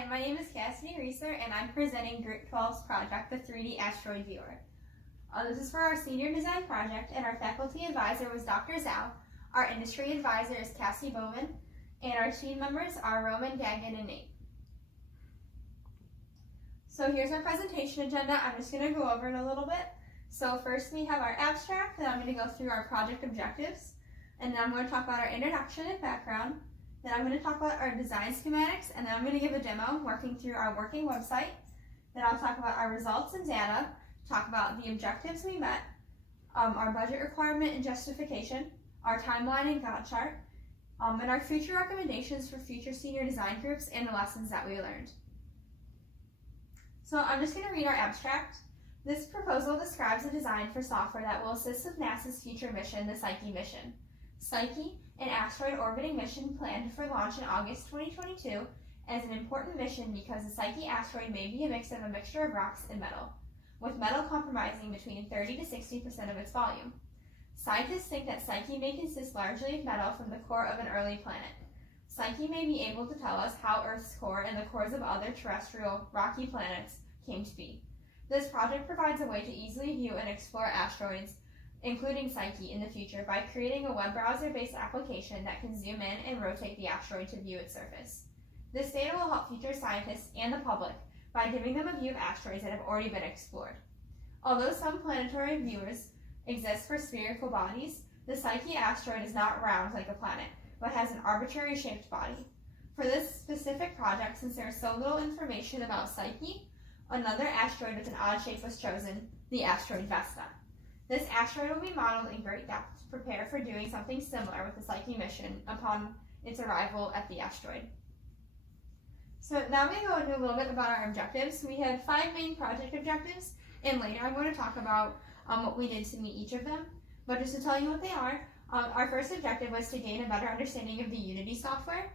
Hi, my name is Cassidy Reeser, and I'm presenting Group 12's project, the 3D Asteroid Viewer. This is for our senior design project, and our faculty advisor was Dr. Zhao. Our industry advisor is Cassie Bowman, and our team members are Roman, Gagnon, and Nate. So here's our presentation agenda. I'm just going to go over it a little bit. So first we have our abstract, then I'm going to go through our project objectives, and then I'm going to talk about our introduction and background. Then I'm going to talk about our design schematics, and then I'm going to give a demo working through our working website. Then I'll talk about our results and data, talk about the objectives we met, our budget requirement and justification, our timeline and Gantt chart, and our future recommendations for future senior design groups and the lessons that we learned. So I'm just going to read our abstract. This proposal describes a design for software that will assist with NASA's future mission, the Psyche mission. Psyche, an asteroid orbiting mission planned for launch in August 2022, is an important mission because the Psyche asteroid may be a mixture of rocks and metal, with metal comprising between 30 to 60% of its volume. Scientists think that Psyche may consist largely of metal from the core of an early planet. Psyche may be able to tell us how Earth's core and the cores of other terrestrial rocky planets came to be. This project provides a way to easily view and explore asteroids, including Psyche, in the future by creating a web browser-based application that can zoom in and rotate the asteroid to view its surface. This data will help future scientists and the public by giving them a view of asteroids that have already been explored. Although some planetary viewers exist for spherical bodies, the Psyche asteroid is not round like a planet, but has an arbitrary shaped body. For this specific project, since there is so little information about Psyche, another asteroid with an odd shape was chosen, the asteroid Vesta. This asteroid will be modeled in great depth to prepare for doing something similar with the Psyche mission upon its arrival at the asteroid. So now I'm going to go into a little bit about our objectives. We had 5 main project objectives, and later I'm going to talk about what we did to meet each of them. But just to tell you what they are, our first objective was to gain a better understanding of the Unity software.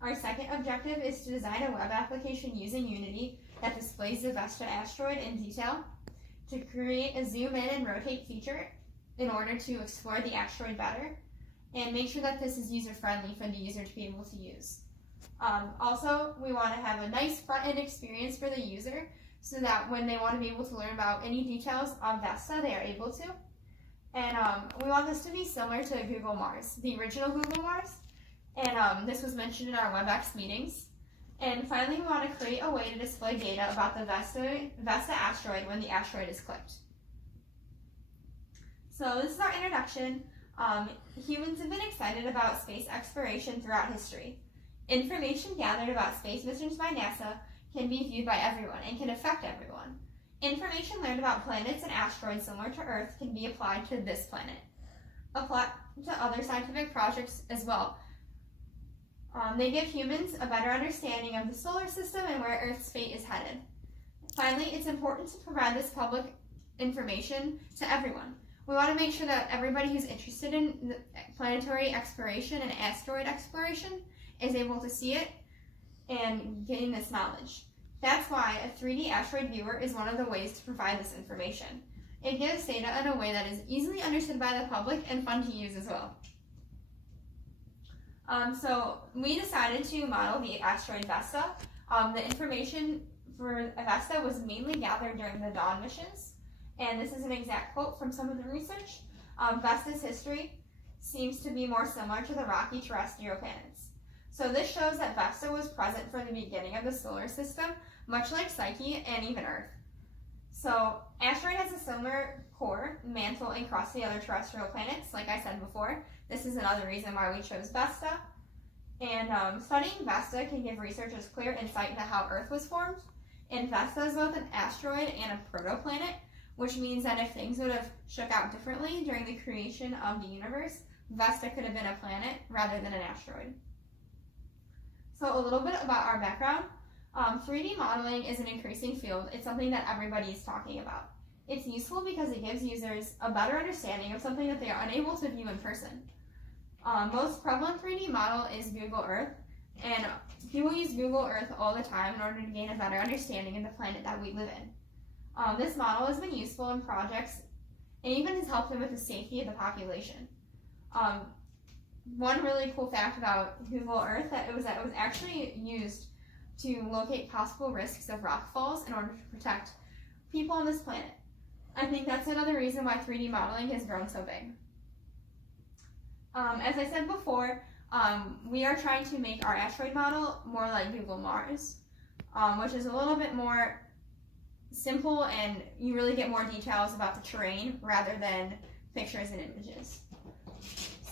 Our second objective is to design a web application using Unity that displays the Vesta asteroid in detail, to create a zoom in and rotate feature in order to explore the asteroid better, and make sure that this is user-friendly for the user to be able to use. Also, we want to have a nice front-end experience for the user so that when they want to be able to learn about any details on Vesta, they are able to. And we want this to be similar to Google Mars, the original Google Mars, and this was mentioned in our WebEx meetings. And finally, we want to create a way to display data about the Vesta asteroid when the asteroid is clicked. So this is our introduction. Humans have been excited about space exploration throughout history. Information gathered about space missions by NASA can be viewed by everyone and can affect everyone. Information learned about planets and asteroids similar to Earth can be applied to this planet, applied to other scientific projects as well. They give humans a better understanding of the solar system and where Earth's fate is headed. Finally, it's important to provide this public information to everyone. We want to make sure that everybody who's interested in planetary exploration and asteroid exploration is able to see it and gain this knowledge. That's why a 3D asteroid viewer is one of the ways to provide this information. It gives data in a way that is easily understood by the public and fun to use as well. So we decided to model the asteroid Vesta. The information for Vesta was mainly gathered during the Dawn missions, and this is an exact quote from some of the research. Vesta's history seems to be more similar to the rocky terrestrial planets. So this shows that Vesta was present from the beginning of the solar system, much like Psyche and even Earth. So asteroid has a similar core, mantle, and crust to the other terrestrial planets, like I said before. This is another reason why we chose Vesta. And studying Vesta can give researchers clear insight into how Earth was formed. And Vesta is both an asteroid and a protoplanet, which means that if things would have shook out differently during the creation of the universe, Vesta could have been a planet rather than an asteroid. So a little bit about our background. 3D modeling is an increasing field. It's something that everybody is talking about. It's useful because it gives users a better understanding of something that they are unable to view in person. Most prevalent 3D model is Google Earth, and people use Google Earth all the time in order to gain a better understanding of the planet that we live in. This model has been useful in projects and even has helped them with the safety of the population. One really cool fact about Google Earth that it was actually used to locate possible risks of rock falls in order to protect people on this planet. I think that's another reason why 3D modeling has grown so big. As I said before, we are trying to make our asteroid model more like Google Mars, which is a little bit more simple and you really get more details about the terrain rather than pictures and images.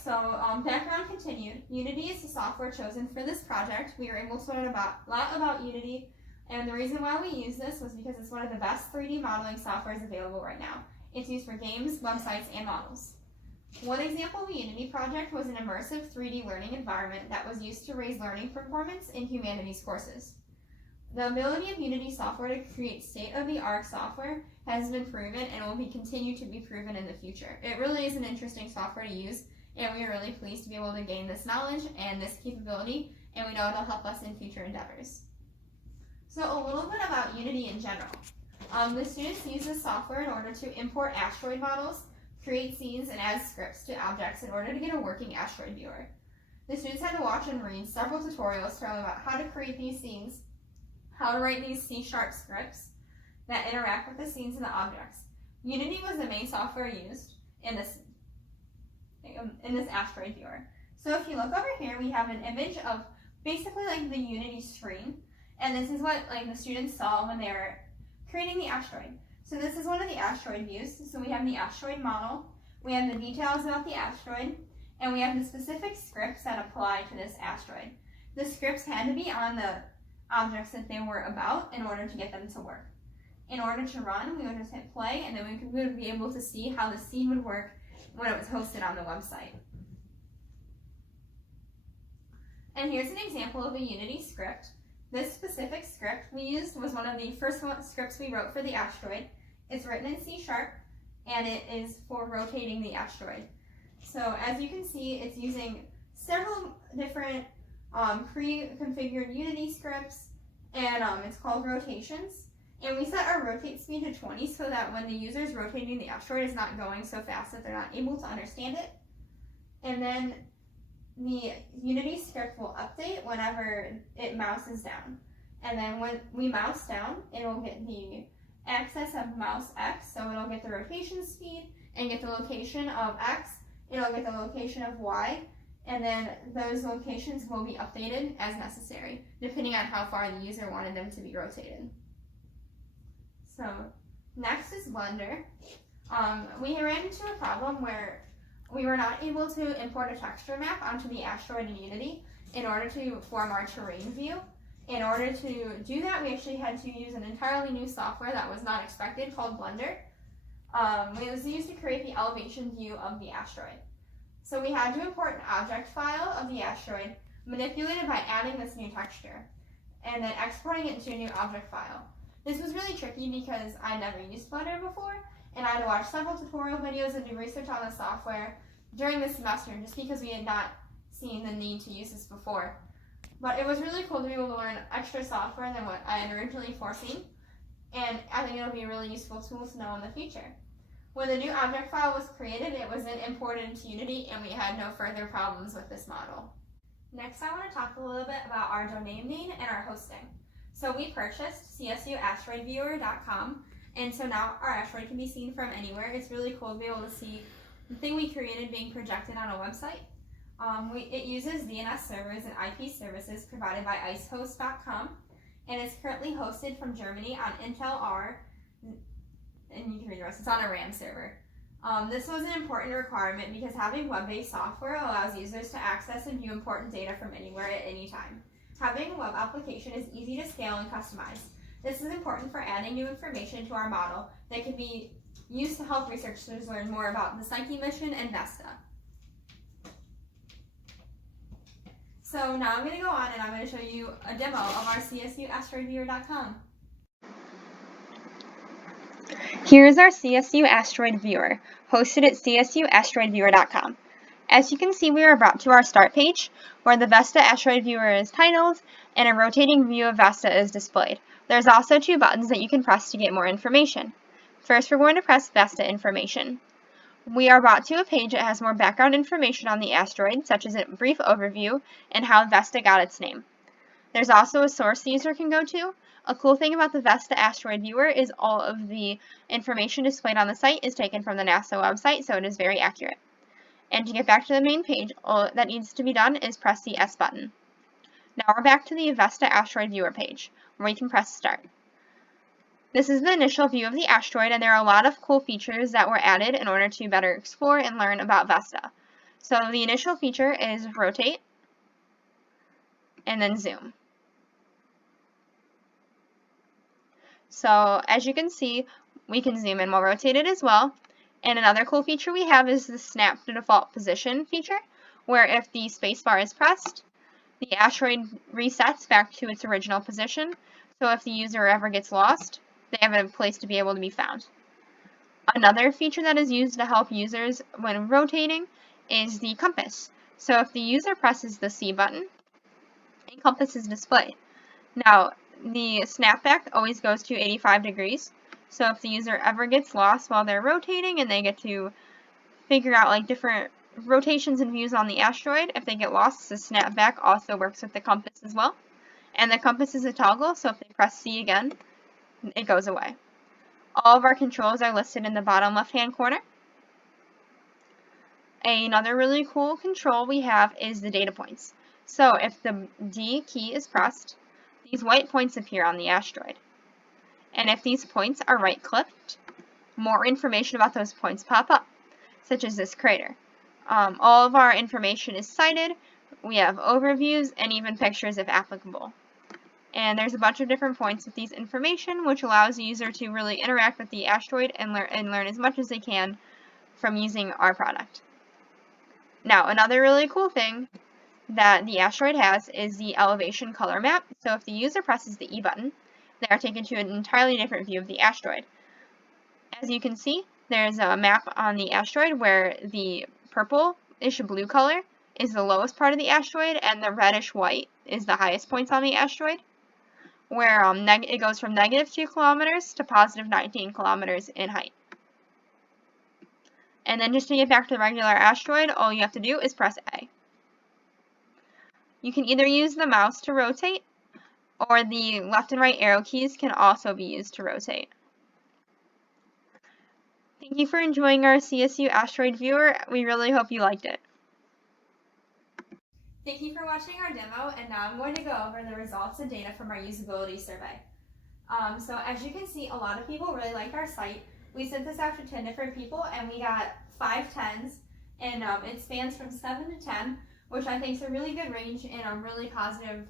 So background continued. Unity is the software chosen for this project. We were able to learn a lot about Unity, and the reason why we use this was because it's one of the best 3D modeling softwares available right now. It's used for games, websites, and models. One example of a Unity project was an immersive 3D learning environment that was used to raise learning performance in humanities courses. The ability of Unity software to create state-of-the-art software has been proven and will continue to be proven in the future. It really is an interesting software to use, and we are really pleased to be able to gain this knowledge and this capability, and we know it'll help us in future endeavors. So a little bit about Unity in general. The students use this software in order to import asteroid models, create scenes, and add scripts to objects in order to get a working asteroid viewer. The students had to watch and read several tutorials to learn about how to create these scenes, how to write these C# scripts that interact with the scenes and the objects. Unity was the main software used in this asteroid viewer. So if you look over here, we have an image of basically like the Unity screen, and this is what like the students saw when they were creating the asteroid. So this is one of the asteroid views. So we have the asteroid model, we have the details about the asteroid, and we have the specific scripts that apply to this asteroid. The scripts had to be on the objects that they were about in order to get them to work. In order to run, we would just hit play, and then we would be able to see how the scene would work when it was hosted on the website. And here's an example of a Unity script. This specific script we used was one of the first scripts we wrote for the asteroid. It's written in C#, and it is for rotating the asteroid. So as you can see, it's using several different pre-configured Unity scripts, and it's called rotations. And we set our rotate speed to 20 so that when the user is rotating the asteroid, it's not going so fast that they're not able to understand it. And then the Unity script will update whenever it mouses down. And then when we mouse down, it will get the axis of mouse X, so it'll get the rotation speed and get the location of X, it'll get the location of Y, and then those locations will be updated as necessary, depending on how far the user wanted them to be rotated. So next is Blender. We ran into a problem where we were not able to import a texture map onto the asteroid in Unity in order to form our terrain view. In order to do that, we actually had to use an entirely new software that was not expected called Blender. It was used to create the elevation view of the asteroid. So we had to import an object file of the asteroid, manipulate it by adding this new texture, and then exporting it into a new object file. This was really tricky because I never used Blender before, and I had to watch several tutorial videos and do research on the software during this semester just because we had not seen the need to use this before. But it was really cool to be able to learn extra software than what I had originally foreseen, and I think it'll be a really useful tool to know in the future. When the new object file was created, it was then imported into Unity, and we had no further problems with this model. Next, I want to talk a little bit about our domain name and our hosting. So we purchased CSU Asteroid Viewer.com, and so now our asteroid can be seen from anywhere. It's really cool to be able to see the thing we created being projected on a website. It uses DNS servers and IP services provided by icehost.com, and it's currently hosted from Germany on Intel R, and you can read the rest. It's on a RAM server. This was an important requirement because having web-based software allows users to access and view important data from anywhere at any time. Having a web application is easy to scale and customize. This is important for adding new information to our model that can be used to help researchers learn more about the Psyche mission and VESTA. So now I'm going to go on and I'm going to show you a demo of our CSU Asteroid Viewer.com. Here is our CSU Asteroid Viewer, hosted at CSUAsteroidViewer.com. As you can see, we are brought to our start page, where the VESTA Asteroid Viewer is titled, and a rotating view of VESTA is displayed. There's also two buttons that you can press to get more information. First, we're going to press VESTA Information. We are brought to a page that has more background information on the asteroid, such as a brief overview and how VESTA got its name. There's also a source the user can go to. A cool thing about the VESTA Asteroid Viewer is all of the information displayed on the site is taken from the NASA website, so it is very accurate. And to get back to the main page, all that needs to be done is press the S button. Now we're back to the VESTA Asteroid Viewer page, where you can press Start. This is the initial view of the asteroid, and there are a lot of cool features that were added in order to better explore and learn about VESTA. So the initial feature is rotate, and then zoom. So as you can see, we can zoom in while rotated as well. And another cool feature we have is the snap to default position feature, where if the spacebar is pressed, the asteroid resets back to its original position. So if the user ever gets lost, they have a place to be able to be found. Another feature that is used to help users when rotating is the compass. So if the user presses the C button, a compass is displayed. Now, the snapback always goes to 85 degrees. So if the user ever gets lost while they're rotating and they get to figure out like different rotations and views on the asteroid, if they get lost, the snapback also works with the compass as well. And the compass is a toggle, so if they press C again, it goes away. All of our controls are listed in the bottom left-hand corner. Another really cool control we have is the data points. So if the D key is pressed, these white points appear on the asteroid. And if these points are right-clicked, more information about those points pop up, such as this crater. All of our information is cited. We have overviews and even pictures if applicable. And there's a bunch of different points with these information, which allows the user to really interact with the asteroid and learn as much as they can from using our product. Now, another really cool thing that the asteroid has is the elevation color map. So if the user presses the E button, they are taken to an entirely different view of the asteroid. As you can see, there's a map on the asteroid where the purplish blue color is the lowest part of the asteroid and the reddish white is the highest points on the asteroid, where it goes from -2 kilometers to positive 19 kilometers in height. And then just to get back to the regular asteroid, all you have to do is press A. You can either use the mouse to rotate, or the left and right arrow keys can also be used to rotate. Thank you for enjoying our CSU Asteroid Viewer. We really hope you liked it. Thank you for watching our demo, and now I'm going to go over the results and data from our usability survey. So as you can see, a lot of people really liked our site. We sent this out to 10 different people, and we got 5 10s, and it spans from 7 to 10, which I think is a really good range and really positive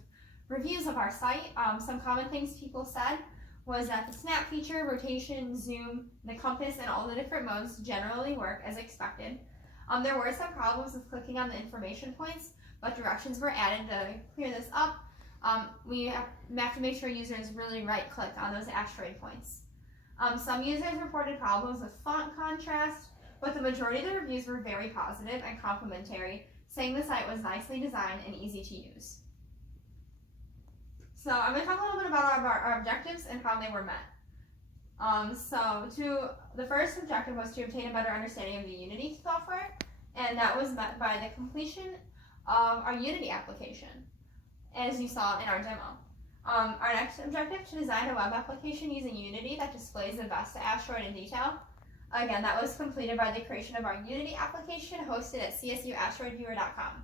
reviews of our site. Some common things people said was that the snap feature, rotation, zoom, the compass, and all the different modes generally work as expected. There were some problems with clicking on the information points, but directions were added to clear this up. We have to make sure users really right-click on those asteroid points. Some users reported problems with font contrast, but the majority of the reviews were very positive and complimentary, saying the site was nicely designed and easy to use. So I'm going to talk a little bit about our objectives and how they were met. The first objective was to obtain a better understanding of the Unity software, and that was met by the completion of our Unity application, as you saw in our demo. Our next objective, to design a web application using Unity that displays the VESTA asteroid in detail. Again, that was completed by the creation of our Unity application hosted at CSUAsteroidViewer.com.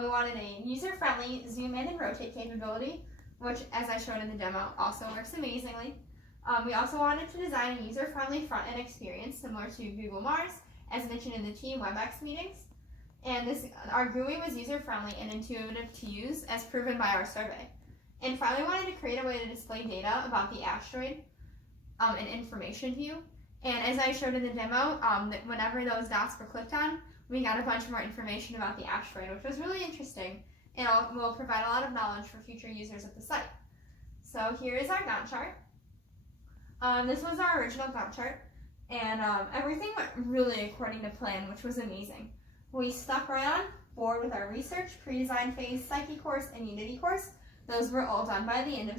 We wanted a user-friendly zoom in and rotate capability, which, as I showed in the demo, also works amazingly. We also wanted to design a user-friendly front-end experience similar to Google Mars, as mentioned in the Team WebEx meetings. And our GUI was user-friendly and intuitive to use, as proven by our survey. And finally, we wanted to create a way to display data about the asteroid in information view. And as I showed in the demo, whenever those dots were clicked on, we got a bunch more information about the asteroid, which was really interesting and will provide a lot of knowledge for future users of the site. So here is our Gantt chart. This was our original Gantt chart, and everything went really according to plan, which was amazing. We stuck right on board with our research, pre-design phase, Psyche course, and Unity course. Those were all done by the end of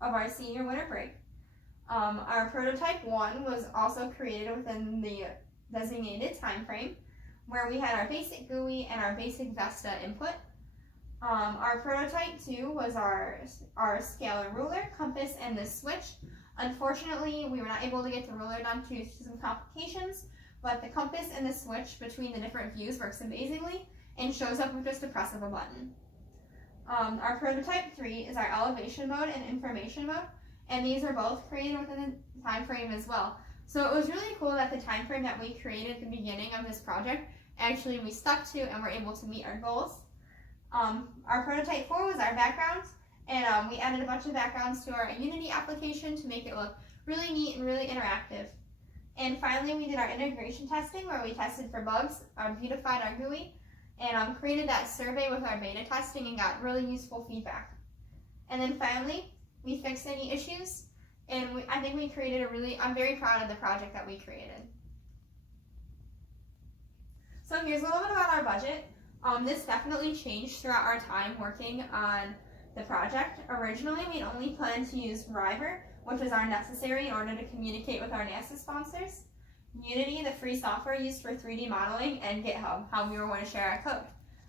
our senior winter break. Our prototype 1 was also created within the designated time frame, where we had our basic GUI and our basic VESTA input. Our prototype 2 was our scalar ruler, compass, and the switch. Unfortunately, we were not able to get the ruler done due to some complications, but the compass and the switch between the different views works amazingly and shows up with just a press of a button. Our prototype 3 is our elevation mode and information mode, and these are both created within the time frame as well. So it was really cool that the time frame that we created at the beginning of this project actually we stuck to and were able to meet our goals. Our prototype 4 was our backgrounds, and we added a bunch of backgrounds to our Unity application to make it look really neat and really interactive. And finally, we did our integration testing where we tested for bugs, beautified our GUI, and created that survey with our beta testing and got really useful feedback. And then finally, we fixed any issues, and I think we created I'm very proud of the project that we created. So here's a little bit about our budget. This definitely changed throughout our time working on the project. Originally, we'd only planned to use River, which was our necessary in order to communicate with our NASA sponsors, Unity, the free software used for 3D modeling, and GitHub, how we were going to share our code.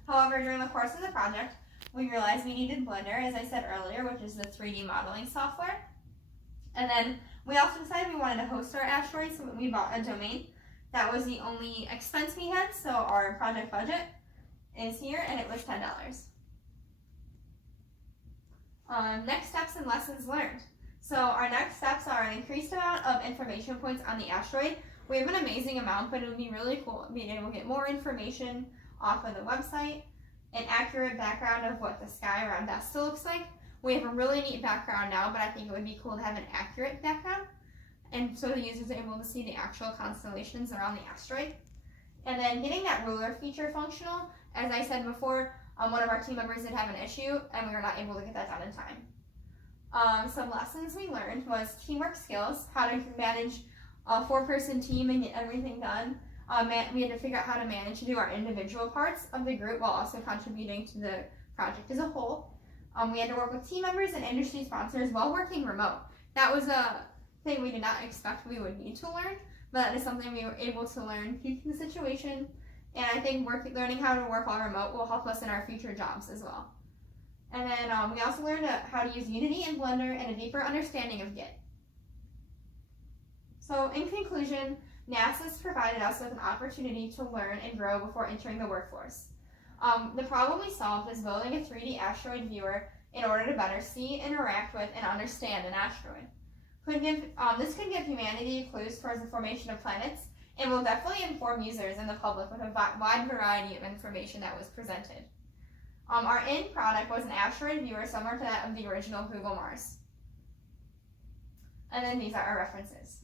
However, during the course of the project, we realized we needed Blender, as I said earlier, which is the 3D modeling software. And then we also decided we wanted to host our asteroid, so we bought a domain. That was the only expense we had, so our project budget is here, and it was $10. Next steps and lessons learned. So our next steps are an increased amount of information points on the asteroid. We have an amazing amount, but it would be really cool being able to get more information off of the website, an accurate background of what the sky around Vesta looks like. We have a really neat background now, but I think it would be cool to have an accurate background, and so the users are able to see the actual constellations around the asteroid. And then getting that ruler feature functional. As I said before, one of our team members did have an issue, and we were not able to get that done in time. Some lessons we learned was teamwork skills, how to manage a 4-person team and get everything done. We had to figure out how to manage to do our individual parts of the group while also contributing to the project as a whole. We had to work with team members and industry sponsors while working remote. That was a thing we did not expect we would need to learn, but that is something we were able to learn due to the situation. And I think learning how to work while remote will help us in our future jobs as well. And then we also learned how to use Unity and Blender and a deeper understanding of Git. So in conclusion, NASA's provided us with an opportunity to learn and grow before entering the workforce. The problem we solved is building a 3D asteroid viewer in order to better see, interact with, and understand an asteroid. This could give humanity clues towards the formation of planets, and will definitely inform users and the public with a wide variety of information that was presented. Our end product was an asteroid viewer similar to that of the original Google Mars. And then these are our references.